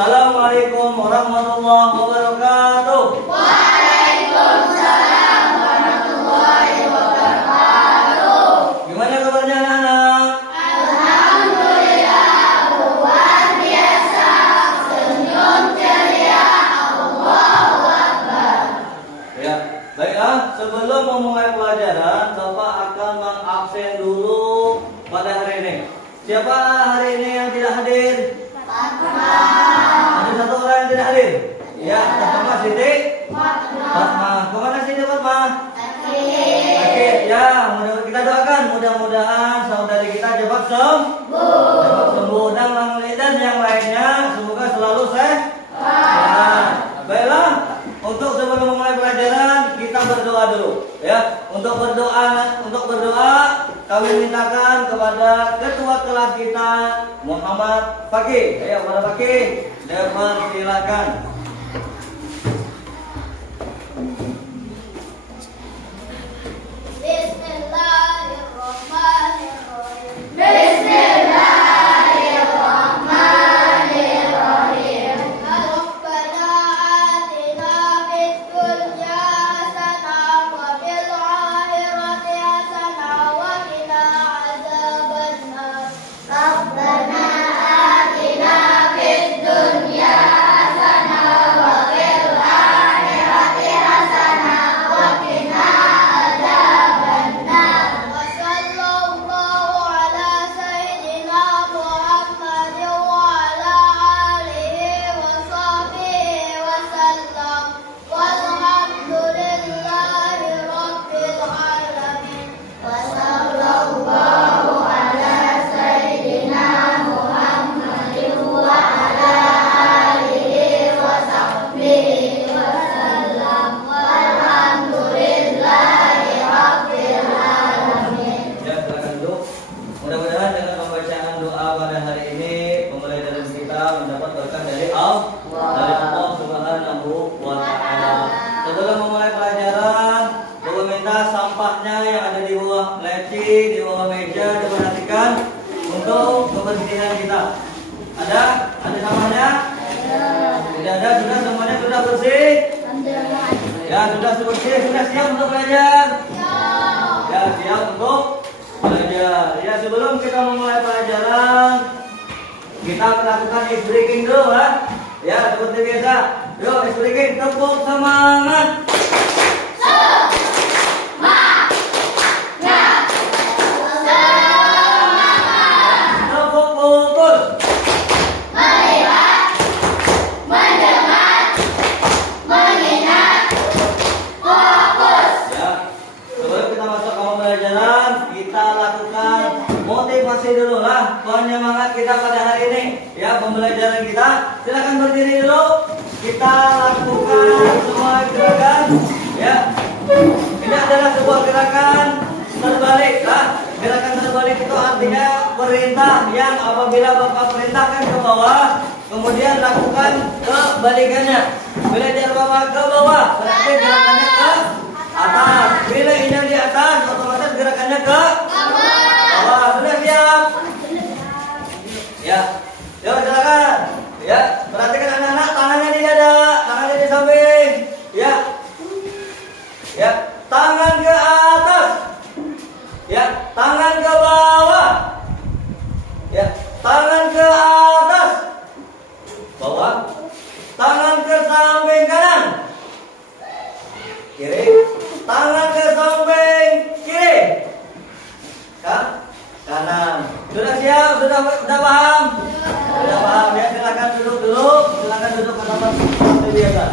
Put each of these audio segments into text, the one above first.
Assalamualaikum warahmatullahi wabarakatuh. Waalaikumsalam warahmatullahi wabarakatuh. Gimana kabarnya anak-anak? Alhamdulillah, luar biasa, senyum ceria, Allahu Akbar. Ya, baiklah. Sebelum memulai pelajaran, Bapak akan mengabsen dulu pada hari ini. Siapa hari ini yang tidak hadir? Ada satu orang yang tidak hadir. Ya, pertama Siti. Fatma. Kemana Siti Fatma? Sakit. Ya, kita doakan mudah-mudahan saudari kita cepat sembuh dan yang lainnya semoga selalu sehat. Baiklah, untuk sebelum memulai pelajaran kita berdoa dulu. Ya, untuk berdoa kami mintakan kepada ketua kelas kita Muhammad Fakih. Ayo kepada Fakih, dipersilakan. Bismillahirrahmanirrahim. Bismillahirrahmanirrahim. Rabbana atina fid dunya hasanah wa fil akhirati hasanah wa qina adzabannar. Rabbana atina fid dunya hasanah wa fil akhirati hasanah wa qina adzabannar. Wa sallallahu ala sayyidina Muhammadin wa ala alihi wa sahbihi wa sallam. Walhamdulillahi rabbil alamin. Wa sallallahu ala sayyidina Muhammadin wa ala alihi wa sahbihi wa sallam. Walhamdulillahi rabbil alamin. Ya, silakan duduk. Mudah-mudahan dengan pembacaan doa pada hari ini pembelajaran kita mendapat berkah dari Allah Subhanahu wa taala. Sebelum memulai pelajaran, Bapak minta sampahnya yang ada di bawah leci, di bawah meja diperhatikan untuk kebersihan kita. Ada sampahnya? Tidak ada, sudah semuanya sudah bersih? Ya, sudah bersih, sudah siap untuk belajar? Ya, siap untuk belajar. Ya, sebelum kita memulai pelajaran, kita melakukan ice breaking dulu, ya, seperti biasa. Yuk, ice breaking, tepuk semangat. Tepuk pukul. Melihat, mendengar, mengingat, fokus. Ya, sebelum kita masuk ke pembelajaran, kita lakukan motivasi dulu lah, penyemangat kita pada hari ini. Ya, pembelajaran kita. Silakan berdiri dulu. Kita lakukan semua gerakan. Ya, ini adalah sebuah gerakan terbalik. Gerakan terbalik itu artinya perintah yang apabila Bapak perintahkan ke bawah, kemudian lakukan kebalikannya. Bila jalan Bapak ke bawah, berarti gerakannya ke atas. Bila ini di atas, otomatis gerakannya ke bawah. Sudah siap? Ya. Yuk silakan. Ya, perhatikan anak-anak, tangannya di dada, tangannya di samping. Ya. Ya, tangan ke atas. Ya, tangan ke bawah. Ya, tangan ke atas. Bawah. Tangan ke samping kanan. Kiri. Tangan ke samping kiri. Kanan. Sudah siap? Sudah paham? Sudah paham. Ya, silakan duduk dulu. Silakan duduk ke tempat seperti biasa.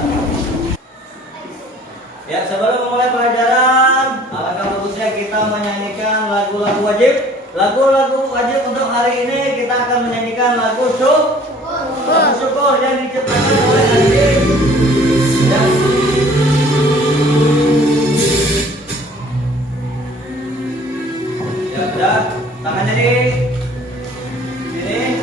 Ya, sebelum memulai pelajaran, alangkah bagusnya kita menyanyikan lagu-lagu wajib. Lagu-lagu wajib untuk hari ini kita akan menyanyikan lagu syukur yang diciptakan oleh Andi. Ya. Ya, sudah. Tangannya di sini.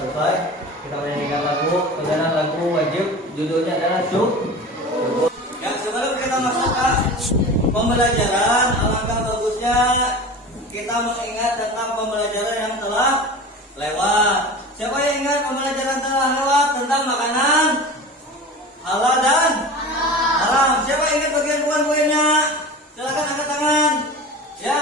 selesai. Kita menyanyikan lagu. Kemudian lagu wajib judulnya adalah syukur. Ya, sebelum kita masuk ke pembelajaran, alangkah bagusnya kita mengingat tentang pembelajaran yang telah lewat. Siapa yang ingat pembelajaran telah lewat tentang makanan halal dan haram? Siapa yang ingat bagian poin-poinnya? Silakan angkat tangan. Ya.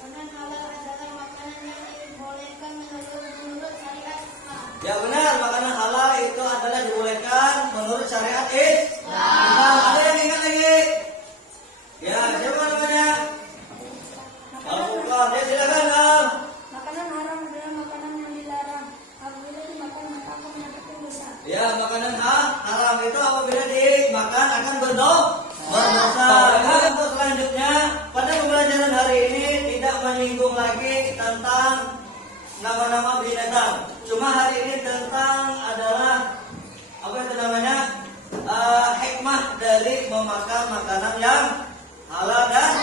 Makanan halal adalah makanan yang dibolehkan menurut syariat Islam. Ya benar, makanan halal itu adalah dibolehkan menurut syariat Islam. Ada yang ingat lagi? Ya, siapa namanya? Al-Furqan. Ya, silakan Al. Makanan haram adalah makanan yang dilarang. Apabila dimakan maka akan mendapatkan dosa. Ya, makanan haram itu apabila dimakan akan berdosa. Dan untuk selanjutnya, pada pembelajaran hari ini tidak menyinggung lagi tentang nama-nama binatang. Cuma hari ini tentang adalah apa itu namanya? Hikmah dari memakan makanan yang halal dan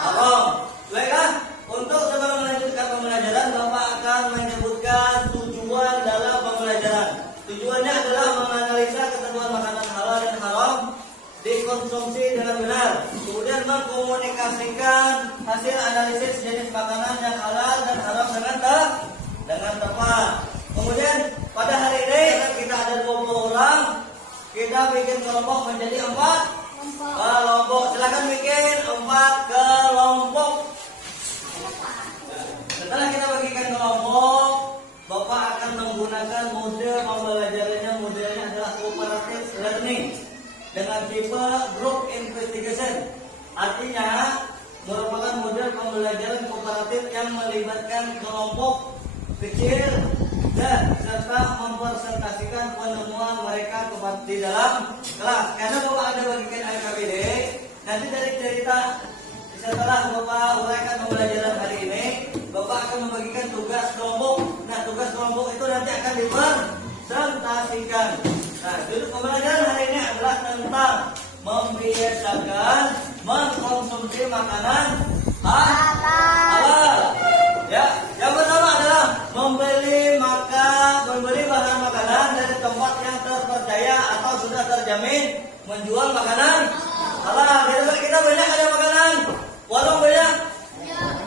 haram. Baiklah, untuk sebelum melanjutkan pembelajaran, Bapak akan menyebutkan tujuan dalam pembelajaran. Tujuannya adalah menganalisa ketentuan makanan halal dan haram dikonsumsi dengan benar. Kemudian mengkomunikasikan hasil analisis jenis makanan yang halal dan haram dengan tepat. Kemudian pada hari ini kita ada 20 orang. Kita bikin kelompok menjadi 4 kelompok. Silakan bikin 4 kelompok. Setelah kita bagikan kelompok, Bapak akan menggunakan model pembelajarannya. Modelnya adalah cooperative learning dengan tipe group investigation. Artinya merupakan model pembelajaran kooperatif yang melibatkan kelompok kecil dan serta mempresentasikan penemuan mereka di dalam kelas. Karena Bapak ada bagikan LKPD, nanti dari cerita setelah Bapak uraikan pembelajaran hari ini, Bapak akan membagikan tugas kelompok. Nah, tugas kelompok itu nanti akan dipresentasikan. Nah, judul pembelajaran hari ini adalah tentang membiasakan mengkonsumsi makanan halal. Ya, yang pertama adalah membeli bahan makanan dari tempat yang terpercaya atau sudah terjamin menjual makanan halal. Di tempat kita banyak ada makanan, warung banyak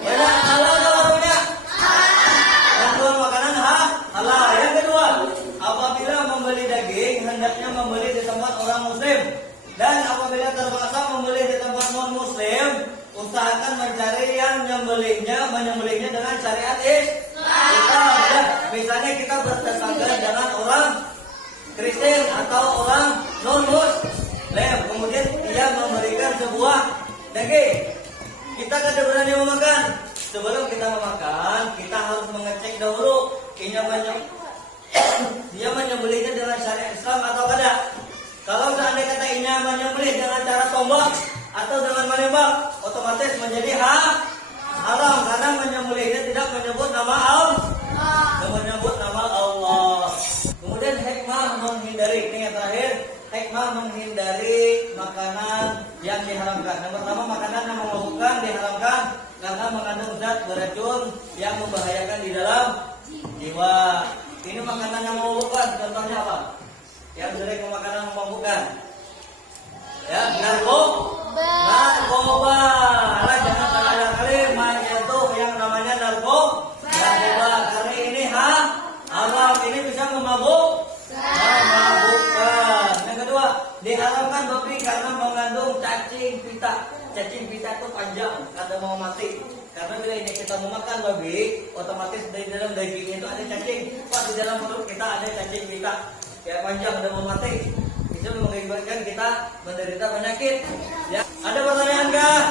halal ada warungnya. Menjual makanan halal. Yang kedua, apabila membeli daging hendaknya membeli di tempat orang muslim, dan apabila terpaksa membeli di tempat non muslim, usahakan mencari yang menyembelihnya dengan syariat Islam. Ya, misalnya kita bertetangga dengan orang Kristen atau orang non muslim, kemudian dia memberikan sebuah daging, kita kada berani memakan. Sebelum kita memakan, kita harus mengecek dahulu dia menyembelihnya dengan syariat Islam atau tidak. Kalau seandainya kata inya menyembelih dengan cara tombak atau dengan menembak, otomatis menjadi haram karena menyembelihnya tidak menyebut nama Allah. Kemudian hikmah menghindari, ini yang terakhir, hikmah menghindari makanan yang diharamkan. Yang pertama, makanan yang memabukkan diharamkan karena mengandung zat beracun yang membahayakan di dalam jiwa. Ini makanan yang memabukkan, contohnya apa? Yang sering makanan memabukkan, ya, narkoba. Nah, jangan sekali-kali menyentuh yang namanya narkoba. Karena ini haram, ini bisa memabukkan. Yang kedua, diharamkan babi karena mengandung cacing pita. Cacing pita itu panjang, kada mau mati. Karena bila ini kita memakan babi, otomatis di dalam dagingnya itu ada cacing. Pas di dalam perut kita ada cacing pita, kayak panjang dan mau mati. Itu mengakibatkan kita menderita penyakit. Ya, ada pertanyaan kah?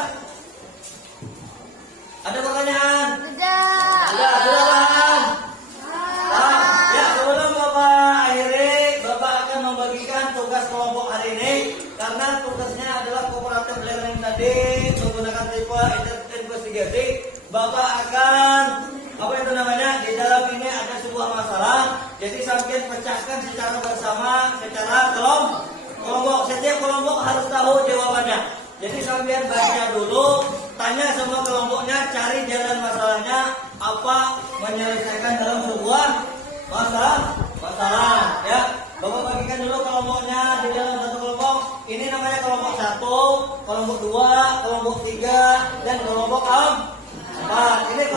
Ada pertanyaan? Sudah paham? Ya, sebelum Bapak akhiri, Bapak akan membagikan tugas kelompok hari ini. Karena tugasnya adalah cooperative learning tadi, menggunakan tipe investigasi. Bapak akan di dalam ini ada sebuah masalah. Jadi sampai pecahkan secara bersama, secara kelompok. Setiap kelompok harus tahu jawabannya. Jadi sampai baca dulu, tanya sama kelompoknya, cari jalan masalahnya apa, menyelesaikan dalam sebuah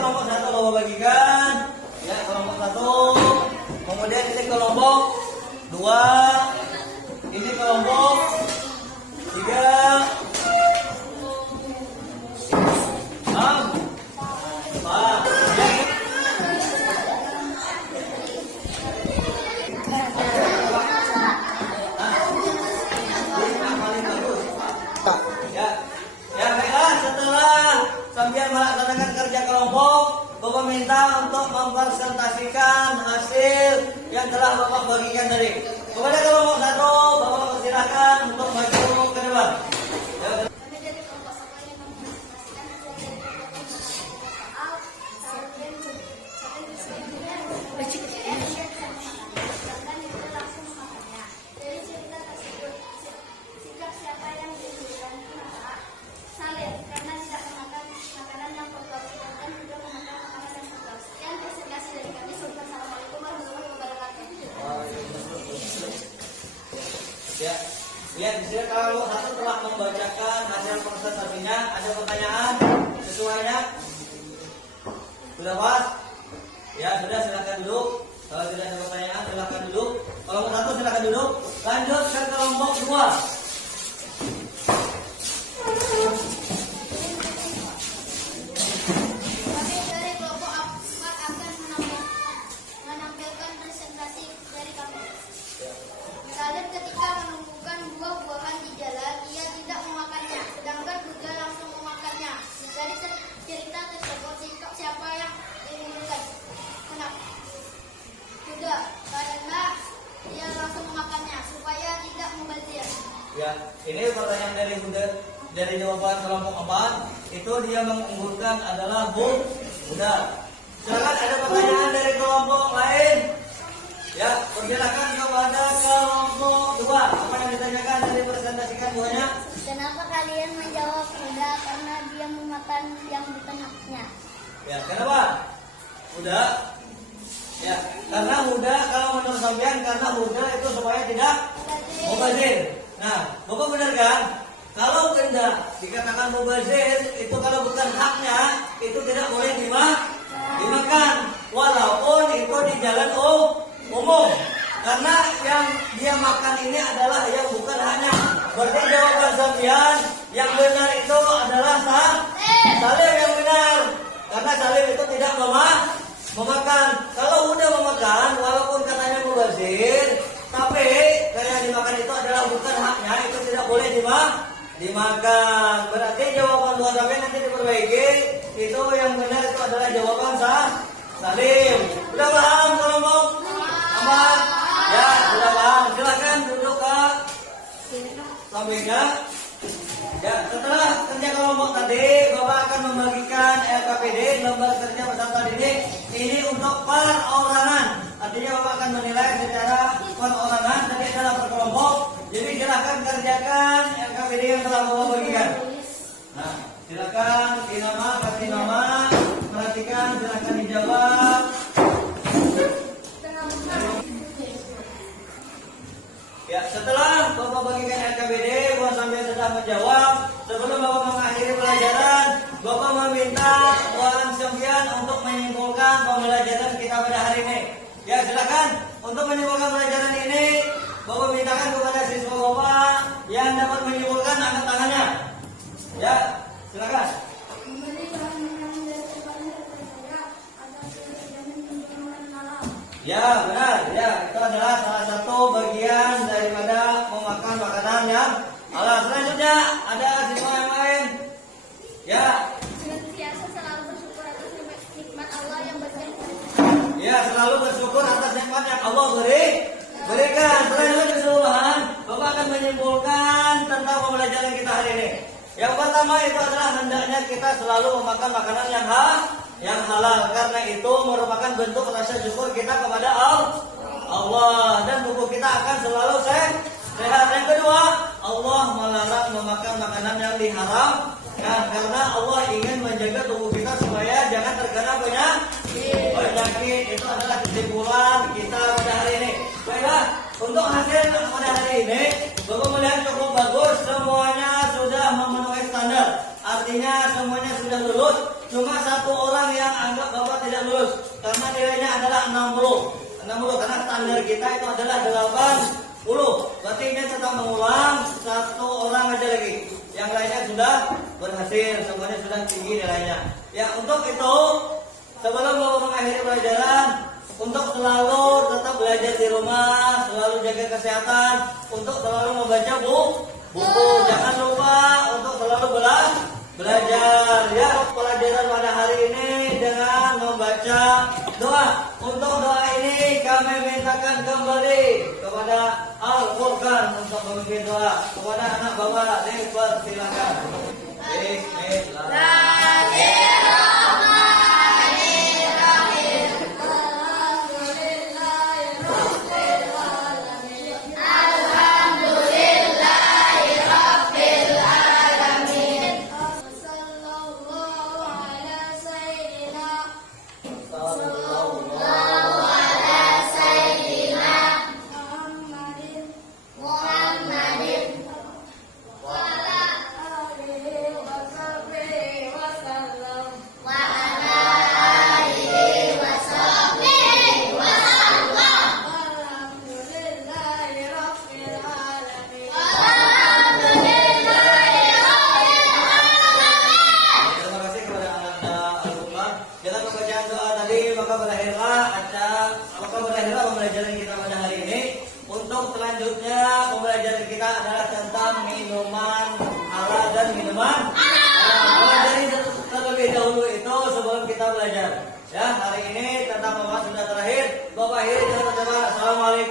kelompok satu Bapak bagikan. Ya, kelompok satu. Kemudian ini kelompok dua. Ini kelompok tiga. Enam. Empat. Ya, ya baiklah, setelah sambil melaksanakan kerja kelompok, Bapak minta untuk mempresentasikan hasil yang telah Bapak bagikan tadi. Kepada kelompok satu, Bapak persilakan untuk maju ke depan. Ya, Kami dari kelompok satu yang mempresentasikan hasil dari kelompok soal kemudian itu langsung memakannya. Dari cerita tersebut, sikap siapa yang diberikan maka salib karena tidak memakan makanan yang berdosa dan juga memakan makanan yang berdosa. Sekian presentasi dari kami. Wassalamualaikum warahmatullahi wabarakatuh. ya, lihat di sini kalau satu telah membacakan hasil presentasinya, ada pertanyaan sesuainya? Sudah pas? Ya, sudah, silakan duduk. Kalau tidak ada pertanyaan, silakan duduk. Kelompok satu silakan duduk. Lanjut ke kelompok dua. Kami dari kelompok 4 akan menampilkan presentasi dari kami. Salib ketika menemukan buah-buahan di jalan, ia tidak memakannya, sedangkan Buddha langsung memakannya. Dari cerita tersebut, sikap siapa yang diinginkan? Kenapa? Buddha, karena dia langsung memakannya, supaya tidak mubazir. Ya, ini pertanyaan dari jawaban kelompok 4. Itu dia mengunggulkan adalah Buddha. Silakan ada pertanyaan dari kelompok lain. Ya, persilakan kepada kelompok 2. Apa yang ditanyakan dari presentasikan buahnya? Kenapa kalian menjawab Buddha? Karena dia memakan yang bukan haknya. Ya, kenapa? Buddha. Ya, karena Buddha kalau menurut sampean karena Buddha itu supaya tidak mubazir. Nah, Bapak benar kan? Kalau tidak dikatakan mubazir itu kalau bukan haknya itu tidak boleh dimakan, walaupun itu di jalan umum. Karena yang dia makan ini adalah yang bukan haknya. Berarti jawaban sampean yang benar itu adalah salib yang benar. Karena salib itu tidak memakan. Kalau udah memakan, walaupun katanya mubazir, tapi karena yang dimakan itu adalah bukan haknya, itu tidak boleh dimakan. Berarti jawaban dua sampai nanti diperbaiki. Itu yang benar itu adalah jawaban salim. Sudah paham kelompok? Aman? Ya, sudah paham. Silakan duduk Kak. Sampingnya. Ya, setelah kerja kelompok tadi, Bapak akan membagikan LKPD, lembar kerja peserta didik. Ini untuk perorangan. Artinya Bapak akan menilai secara perorangan, tadi adalah per kelompok. Jadi silakan kerjakan LKPD yang telah Bapak bagikan. Nah, silakan kasih nama, perhatikan, silakan dijawab. Ya, setelah Bapak bagikan LKPD, Bapak sambil sedang menjawab. Sebelum Bapak mengakhiri pelajaran, Bapak meminta Tuan Sempian untuk menyimpulkan pembelajaran kita pada hari ini. Ya, silakan untuk menyimpulkan pelajaran ini. Bapak mintakan kepada siswa Bapak yang dapat menyimpulkan angkat tangannya. Ya, silakan. Ya, benar. Ya, itu adalah salah satu bagian daripada memakan makanan yang halal. Selanjutnya ada siswa yang lain. Ya. Senantiasa selalu bersyukur atas nikmat Allah yang berikan kepada kita. Ya, selalu bersyukur atas nikmat yang Allah berikan. Selanjutnya keseluruhan, Bapak akan menyimpulkan tentang pembelajaran kita hari ini. Yang pertama itu adalah hendaknya kita selalu memakan makanan yang halal, karena itu merupakan bentuk rasa syukur kita kepada Allah, dan tubuh kita akan selalu sehat. Yang kedua, Allah melarang memakan makanan yang diharamkan, karena Allah ingin menjaga tubuh kita supaya jangan terkena penyakit. Itu adalah kesimpulan kita pada hari ini. Baiklah, untuk hasil pada hari ini, Bapak melihat cukup bagus, semuanya sudah memenuhi standar. Artinya semuanya sudah lulus. Cuma satu orang yang anggap 60. 60 karena standar kita itu adalah 80. Berarti ini tetap mengulang, satu orang aja lagi. Yang lainnya sudah berhasil, semuanya sudah tinggi nilainya. Ya, untuk itu sebelum mau mengakhiri pelajaran, untuk selalu tetap belajar di rumah, selalu jaga kesehatan, untuk selalu membaca buku. Jangan lupa untuk selalu belajar. Ya, pelajaran pada hari ini dengan membaca doa. Untuk doa ini kami mintakan kembali kepada Al-Quran untuk memimpin doa. Kepada anak bapak dipersilakan. Pembelajaran kita pada hari ini. Untuk selanjutnya pembelajaran kita adalah tentang minuman halal dan minuman pelajari terlebih dahulu itu sebelum kita belajar. Ya, hari ini tentang pembahasan sudah terakhir. Bapak akhiri dengan Assalamualaikum.